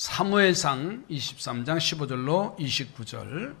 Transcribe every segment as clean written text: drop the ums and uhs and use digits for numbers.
사무엘상 23장 15절로 29절.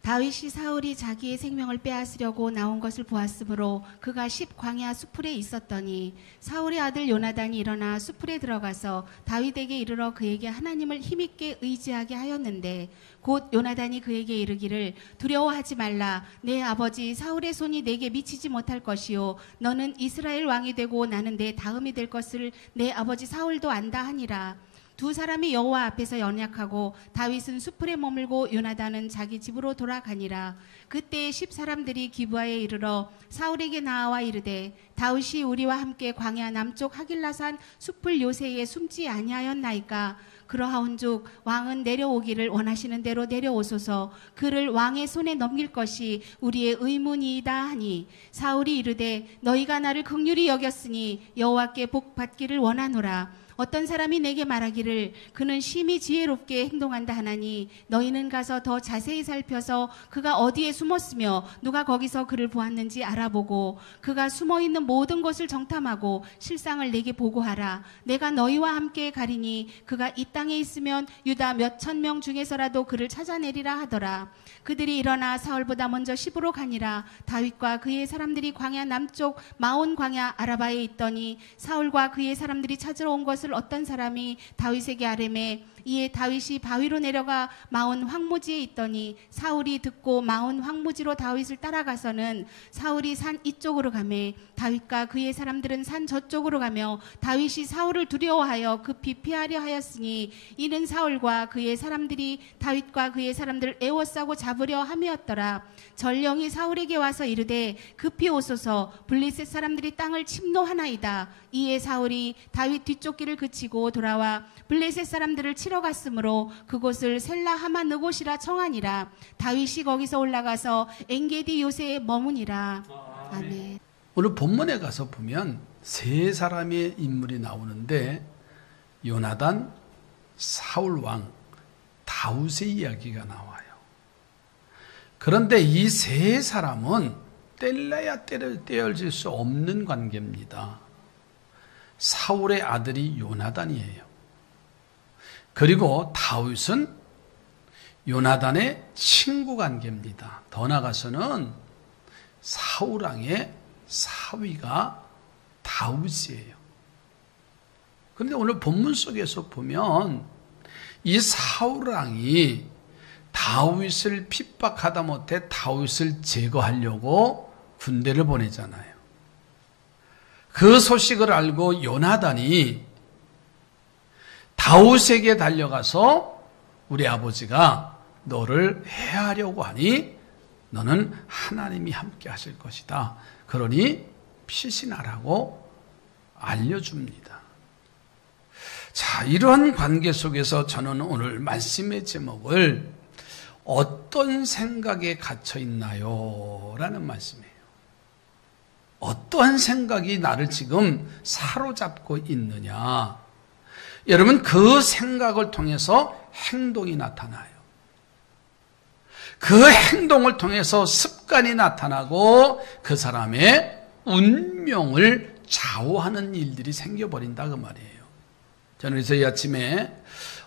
다윗이 사울이 자기의 생명을 빼앗으려고 나온 것을 보았으므로 그가 광야 수풀에 있었더니 사울의 아들 요나단이 일어나 수풀에 들어가서 다윗에게 이르러 그에게 하나님을 힘있게 의지하게 하였는데 곧 요나단이 그에게 이르기를 두려워하지 말라. 내 아버지 사울의 손이 내게 미치지 못할 것이요 너는 이스라엘 왕이 되고 나는 내 다음이 될 것을 내 아버지 사울도 안다 하니라. 두 사람이 여호와 앞에서 연약하고 다윗은 수풀에 머물고 요나단은 자기 집으로 돌아가니라. 그때 10사람들이 기브아에 이르러 사울에게 나아와 이르되 다윗이 우리와 함께 광야 남쪽 하길라산 수풀 요새에 숨지 아니하였나이까. 그러하온즉 왕은 내려오기를 원하시는 대로 내려오소서. 그를 왕의 손에 넘길 것이 우리의 의문이이다 하니 사울이 이르되 너희가 나를 긍휼히 여겼으니 여호와께 복 받기를 원하노라. 어떤 사람이 내게 말하기를 그는 심히 지혜롭게 행동한다 하나니 너희는 가서 더 자세히 살펴서 그가 어디에 숨었으며 누가 거기서 그를 보았는지 알아보고 그가 숨어있는 모든 것을 정탐하고 실상을 내게 보고하라. 내가 너희와 함께 가리니 그가 이 땅에 있으면 유다 몇천 명 중에서라도 그를 찾아내리라 하더라. 그들이 일어나 사울보다 먼저 시브로 가니라. 다윗과 그의 사람들이 광야 남쪽 마온 광야 아라바에 있더니 사울과 그의 사람들이 찾으러 온 것을 어떤 사람이 다윗에게 아뢰매 이에 다윗이 바위로 내려가 마온 황무지에 있더니 사울이 듣고 마온 황무지로 다윗을 따라가서는 사울이 산 이쪽으로 가매 다윗과 그의 사람들은 산 저쪽으로 가며 다윗이 사울을 두려워하여 급히 피하려 하였으니 이는 사울과 그의 사람들이 다윗과 그의 사람들을 에워싸고 잡으려 함이었더라. 전령이 사울에게 와서 이르되 급히 오소서. 블레셋 사람들이 땅을 침노하나이다. 이에 사울이 다윗 뒤쫓기를 그치고 돌아와 블레셋 사람들을 치러 갔으므로 그곳을 셀라 하마느곳이라 청하니라. 다윗이 거기서 올라가서 엔게디 요새에 머무니라. 아멘. 오늘 본문에 가서 보면 세 사람의 인물이 나오는데 요나단, 사울 왕, 다윗의 이야기가 나와요. 그런데 이 세 사람은 뗄래야 떼어질 수 없는 관계입니다. 사울의 아들이 요나단이에요. 그리고 다윗은 요나단의 친구 관계입니다. 더 나아가서는 사울 왕의 사위가 다윗이에요. 그런데 오늘 본문 속에서 보면 이 사울 왕이 다윗을 핍박하다 못해 다윗을 제거하려고 군대를 보내잖아요. 그 소식을 알고 요나단이 다윗에게 달려가서 우리 아버지가 너를 해하려고 하니 너는 하나님이 함께 하실 것이다. 그러니 피신하라고 알려줍니다. 자, 이러한 관계 속에서 저는 오늘 말씀의 제목을 어떤 생각에 갇혀 있나요? 라는 말씀이에요. 어떠한 생각이 나를 지금 사로잡고 있느냐? 여러분, 그 생각을 통해서 행동이 나타나요. 그 행동을 통해서 습관이 나타나고 그 사람의 운명을 좌우하는 일들이 생겨버린다 그 말이에요. 저는 그래서 이 아침에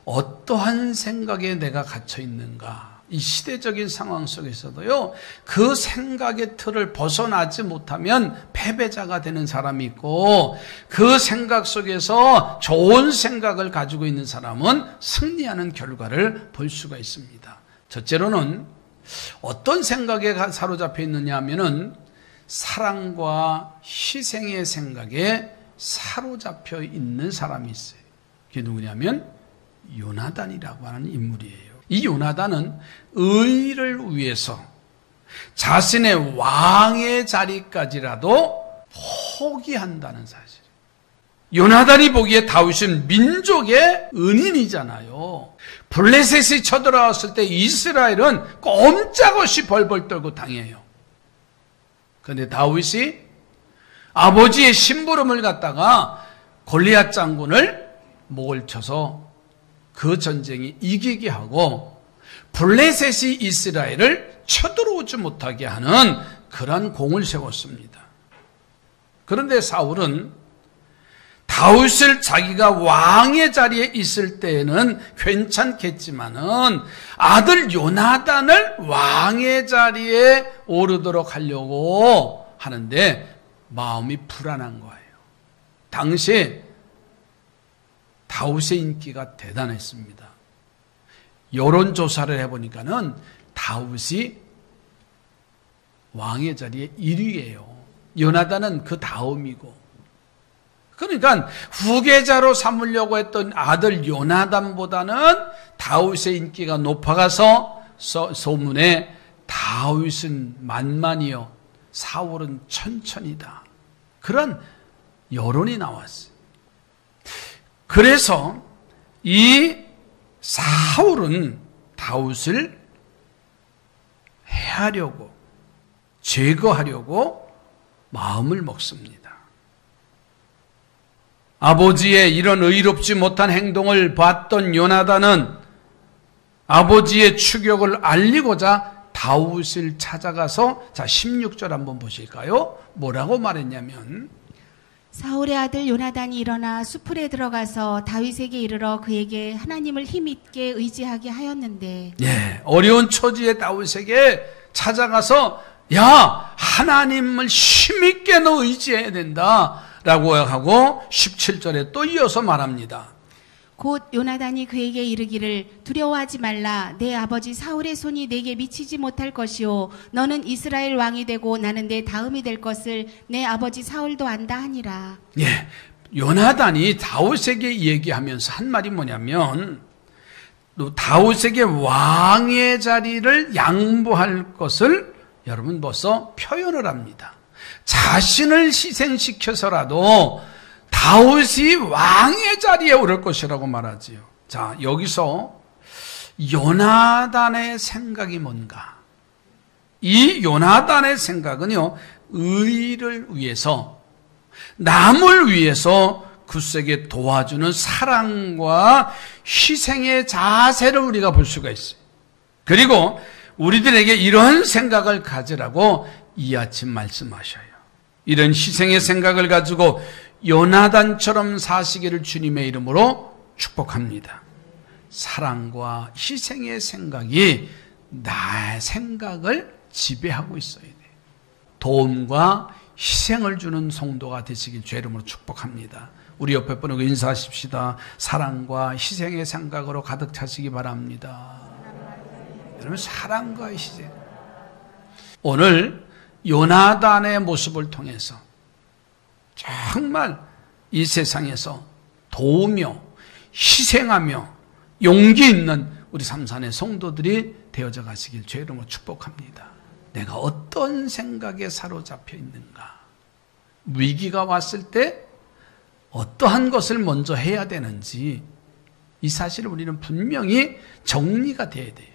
어떠한 생각에 내가 갇혀 있는가? 이 시대적인 상황 속에서도요, 그 생각의 틀을 벗어나지 못하면 패배자가 되는 사람이 있고, 그 생각 속에서 좋은 생각을 가지고 있는 사람은 승리하는 결과를 볼 수가 있습니다. 첫째로는 어떤 생각에 사로잡혀 있느냐 하면은 사랑과 희생의 생각에 사로잡혀 있는 사람이 있어요. 그게 누구냐면 요나단이라고 하는 인물이에요. 이 요나단은 의를 위해서 자신의 왕의 자리까지라도 포기한다는 사실. 요나단이 보기에 다윗은 민족의 은인이잖아요. 블레셋이 쳐들어왔을 때 이스라엘은 꼼짝없이 벌벌 떨고 당해요. 그런데 다윗이 아버지의 심부름을 갖다가 골리앗 장군을 목을 쳐서 그 전쟁이 이기게 하고 블레셋이 이스라엘을 쳐들어오지 못하게 하는 그런 공을 세웠습니다. 그런데 사울은 다윗을 자기가 왕의 자리에 있을 때에는 괜찮겠지만은 아들 요나단을 왕의 자리에 오르도록 하려고 하는데 마음이 불안한 거예요. 당시에 다윗의 인기가 대단했습니다. 여론조사를 해보니까는 다윗이 왕의 자리에 1위예요. 요나단은 그 다음이고. 그러니까 후계자로 삼으려고 했던 아들 요나단보다는 다윗의 인기가 높아가서 소문에 다윗은 만만이요 사울은 천천이다. 그런 여론이 나왔어요. 그래서 이 사울은 다윗을 해하려고 제거하려고 마음을 먹습니다. 아버지의 이런 의롭지 못한 행동을 봤던 요나단은 아버지의 추격을 알리고자 다윗을 찾아가서 16절 한번 보실까요? 뭐라고 말했냐면 사울의 아들 요나단이 일어나 수풀에 들어가서 다윗에게 이르러 그에게 하나님을 힘있게 의지하게 하였는데 어려운 처지의 다윗에게 찾아가서 야 하나님을 힘있게 너 의지해야 된다 라고 하고 17절에 또 이어서 말합니다. 곧 요나단이 그에게 이르기를 두려워하지 말라. 내 아버지 사울의 손이 내게 미치지 못할 것이요 너는 이스라엘 왕이 되고 나는 내 다음이 될 것을 내 아버지 사울도 안다 하니라. 요나단이 다윗에게 얘기하면서 한 말이 뭐냐면 다윗에게 왕의 자리를 양보할 것을 여러분 벌써 표현을 합니다. 자신을 희생시켜서라도 다윗이 왕의 자리에 오를 것이라고 말하지요. 자, 여기서 요나단의 생각이 뭔가? 이 요나단의 생각은요, 의를 위해서, 남을 위해서 굳세게 도와주는 사랑과 희생의 자세를 우리가 볼 수가 있어요. 그리고 우리들에게 이런 생각을 가지라고 이 아침 말씀하셔요. 이런 희생의 생각을 가지고 요나단처럼 사시기를 주님의 이름으로 축복합니다. 사랑과 희생의 생각이 나의 생각을 지배하고 있어야 돼요. 도움과 희생을 주는 성도가 되시길 주의 이름으로 축복합니다. 우리 옆에 분하고 인사하십시다. 사랑과 희생의 생각으로 가득 차시기 바랍니다. 여러분 사랑과 희생. 오늘 요나단의 모습을 통해서 정말 이 세상에서 도우며 희생하며 용기 있는 우리 삼산의 성도들이 되어져 가시길 주의 이름으로 축복합니다. 내가 어떤 생각에 사로잡혀 있는가? 위기가 왔을 때 어떠한 것을 먼저 해야 되는지 이 사실을 우리는 분명히 정리가 돼야 돼요.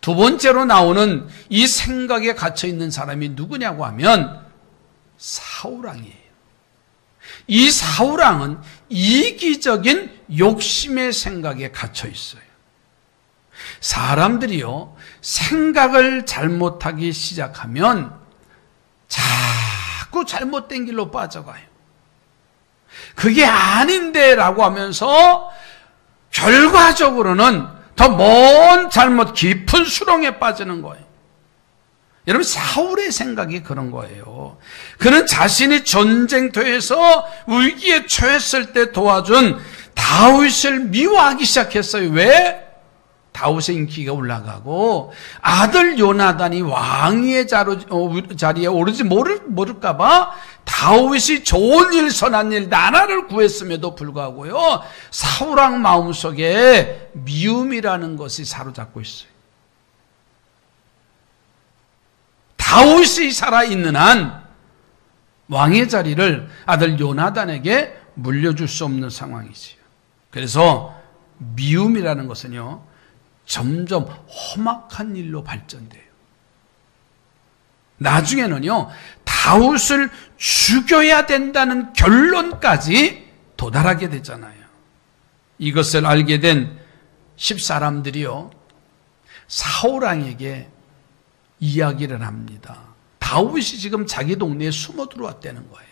두 번째로 나오는 이 생각에 갇혀 있는 사람이 누구냐고 하면 사울왕이에요. 이 사울왕은 이기적인 욕심의 생각에 갇혀 있어요. 사람들이요, 생각을 잘못하기 시작하면 자꾸 잘못된 길로 빠져가요. 그게 아닌데 라고 하면서 결과적으로는 더 먼 잘못 깊은 수렁에 빠지는 거예요. 여러분 사울의 생각이 그런 거예요. 그는 자신이 전쟁터에서 위기에 처했을 때 도와준 다윗을 미워하기 시작했어요. 왜? 다윗의 인기가 올라가고 아들 요나단이 왕의 자리에 오르지 모를까 봐 다윗이 좋은 일 선한 일 나라를 구했음에도 불구하고요 사울왕 마음속에 미움이라는 것이 사로잡고 있어요. 다윗이 살아있는 한 왕의 자리를 아들 요나단에게 물려줄 수 없는 상황이지요. 그래서 미움이라는 것은요 점점 험악한 일로 발전돼요. 나중에는요 다윗을 죽여야 된다는 결론까지 도달하게 되잖아요. 이것을 알게 된 10사람들이요 사울왕에게 이야기를 합니다. 다윗이 지금 자기 동네에 숨어 들어왔다는 거예요.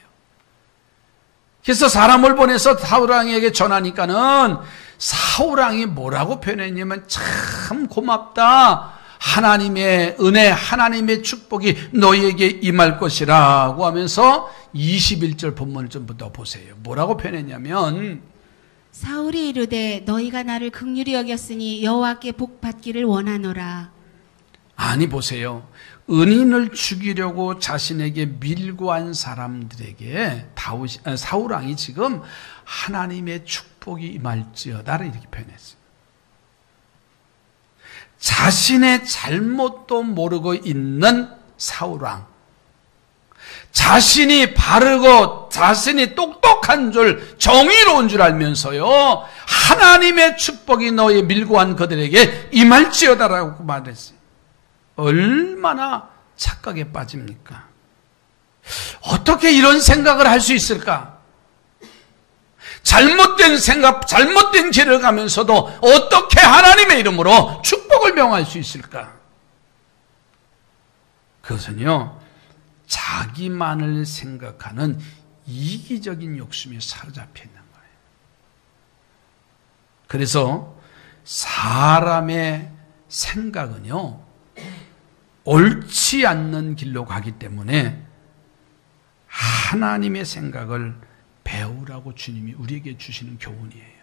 그래서 사람을 보내서 사울왕에게 전하니까는 사울왕이 뭐라고 표현했냐면 참 고맙다. 하나님의 은혜, 하나님의 축복이 너희에게 임할 것이라고 하면서 21절 본문을 좀 더 보세요. 뭐라고 표현했냐면 사울이 이르되 너희가 나를 긍휼히 여겼으니 여호와께 복 받기를 원하노라. 아니 보세요. 은인을 죽이려고 자신에게 밀고 한 사람들에게 사울왕이 지금 하나님의 축복이 임할지어다 이렇게 표현했어요. 자신의 잘못도 모르고 있는 사울왕, 자신이 바르고 자신이 똑똑한 줄, 정의로운 줄 알면서요, 하나님의 축복이 너의 밀고 한 그들에게 임할지어다라고 말했어요. 얼마나 착각에 빠집니까? 어떻게 이런 생각을 할 수 있을까? 잘못된 생각, 잘못된 길을 가면서도 어떻게 하나님의 이름으로 축복을 명할 수 있을까? 그것은요, 자기만을 생각하는 이기적인 욕심에 사로잡혀 있는 거예요. 그래서 사람의 생각은요, 옳지 않는 길로 가기 때문에 하나님의 생각을 배우라고 주님이 우리에게 주시는 교훈이에요.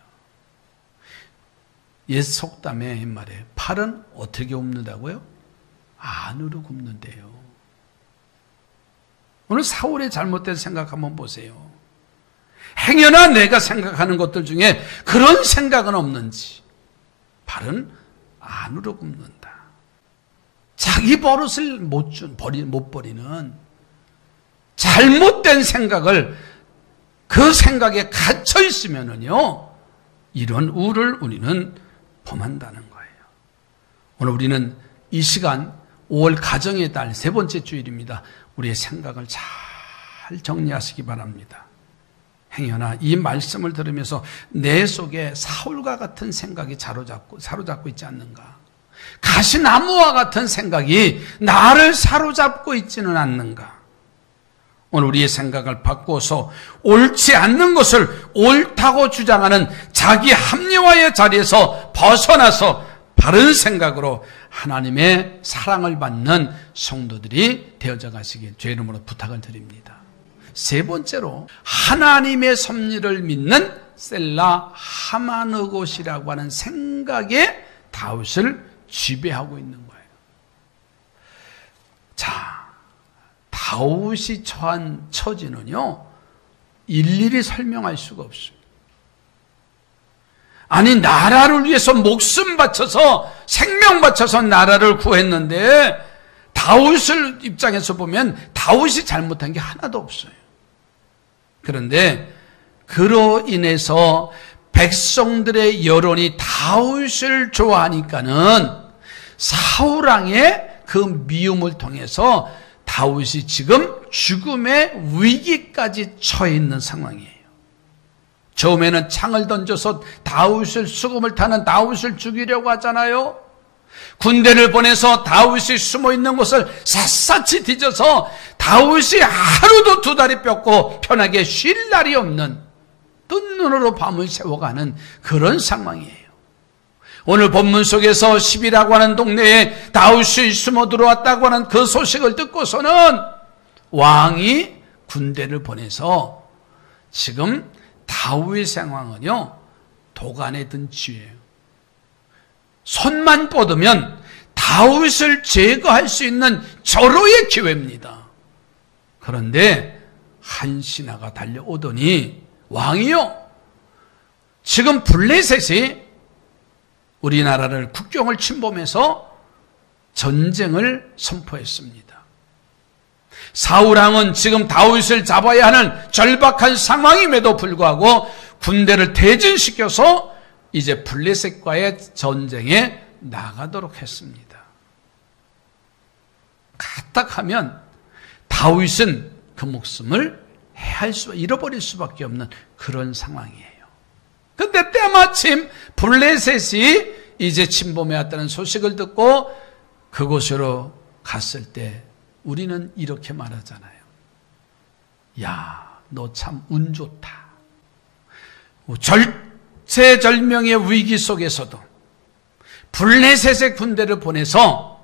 옛 속담에 말해 팔은 어떻게 굽는다고요? 안으로 굽는데요. 오늘 사울의 잘못된 생각 한번 보세요. 행여나 내가 생각하는 것들 중에 그런 생각은 없는지. 팔은 안으로 굽는다. 자기 버릇을 못 버리는 잘못된 생각을 그 생각에 갇혀 있으면은요, 이런 우를 우리는 범한다는 거예요. 오늘 우리는 이 시간 5월 가정의 달 세 번째 주일입니다. 우리의 생각을 잘 정리하시기 바랍니다. 행여나 이 말씀을 들으면서 내 속에 사울과 같은 생각이 사로잡고 있지 않는가? 가시나무와 같은 생각이 나를 사로잡고 있지는 않는가? 오늘 우리의 생각을 바꿔서 옳지 않는 것을 옳다고 주장하는 자기 합리화의 자리에서 벗어나서 바른 생각으로 하나님의 사랑을 받는 성도들이 되어져 가시길 주의 이름으로 부탁을 드립니다. 세 번째로 하나님의 섭리를 믿는 셀라 하마느곳이라고 하는 생각에 다윗을 지배하고 있는 거예요. 자, 다윗이 처한 처지는요, 일일이 설명할 수가 없습니다. 아니, 나라를 위해서 목숨 바쳐서, 생명 바쳐서 나라를 구했는데, 다윗을 입장에서 보면 다윗이 잘못한 게 하나도 없어요. 그런데 그로 인해서 백성들의 여론이 다윗을 좋아하니까는 사울왕의 그 미움을 통해서 다윗이 지금 죽음의 위기까지 처해 있는 상황이에요. 처음에는 창을 던져서 다윗을, 수금을 타는 다윗을 죽이려고 하잖아요. 군대를 보내서 다윗이 숨어 있는 곳을 샅샅이 뒤져서 다윗이 하루도 두 다리 뻗고 편하게 쉴 날이 없는 뜬 눈으로 밤을 새워가는 그런 상황이에요. 오늘 본문 속에서 10이라고 하는 동네에 다윗이 숨어 들어왔다고 하는 그 소식을 듣고서는 왕이 군대를 보내서 지금 다윗의 상황은요, 도간에 든 쥐예요. 손만 뻗으면 다윗을 제거할 수 있는 절호의 기회입니다. 그런데 한 신하가 달려오더니 왕이요, 지금 블레셋이 우리나라를 국경을 침범해서 전쟁을 선포했습니다. 사울왕은 지금 다윗을 잡아야 하는 절박한 상황임에도 불구하고 군대를 퇴진시켜서 이제 블레셋과의 전쟁에 나가도록 했습니다. 까딱하면 다윗은 그 목숨을 잃어버릴 수밖에 없는 그런 상황이에요. 근데 때마침 블레셋이 이제 침범해 왔다는 소식을 듣고 그곳으로 갔을 때 우리는 이렇게 말하잖아요. 야, 너 참 운 좋다. 절체절명의 위기 속에서도 블레셋의 군대를 보내서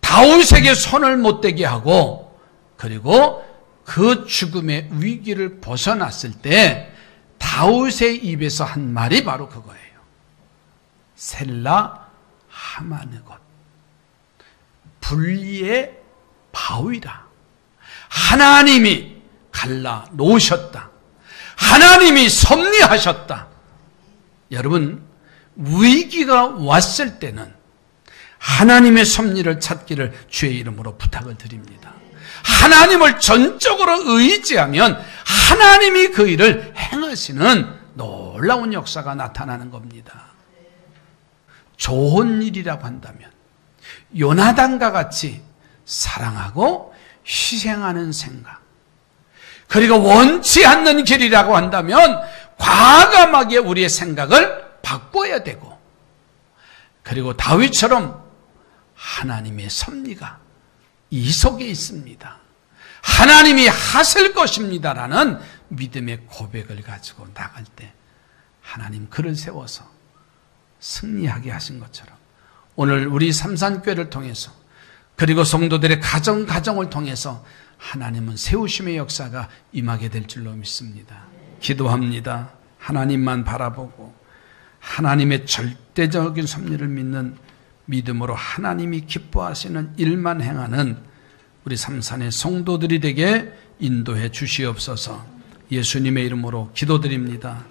다윗에게 손을 못 대게 하고, 그리고 그 죽음의 위기를 벗어났을 때 다윗의 입에서 한 말이 바로 그거예요. 셀라 하마느 것, 분리의 바위라. 하나님이 갈라 놓으셨다. 하나님이 섭리하셨다. 여러분, 위기가 왔을 때는 하나님의 섭리를 찾기를 주의 이름으로 부탁을 드립니다. 하나님을 전적으로 의지하면 하나님이 그 일을 행하시는 놀라운 역사가 나타나는 겁니다. 좋은 일이라고 한다면 요나단과 같이 사랑하고 희생하는 생각, 그리고 원치 않는 길이라고 한다면 과감하게 우리의 생각을 바꿔야 되고, 그리고 다윗처럼 하나님의 섭리가 이 속에 있습니다. 하나님이 하실 것입니다라는 믿음의 고백을 가지고 나갈 때 하나님 그를 세워서 승리하게 하신 것처럼 오늘 우리 삼산교회를 통해서, 그리고 성도들의 가정을 통해서 하나님은 세우심의 역사가 임하게 될 줄로 믿습니다. 기도합니다. 하나님만 바라보고 하나님의 절대적인 섭리를 믿는 믿음으로 하나님이 기뻐하시는 일만 행하는 우리 삼산의 성도들이 되게 인도해 주시옵소서. 예수님의 이름으로 기도드립니다.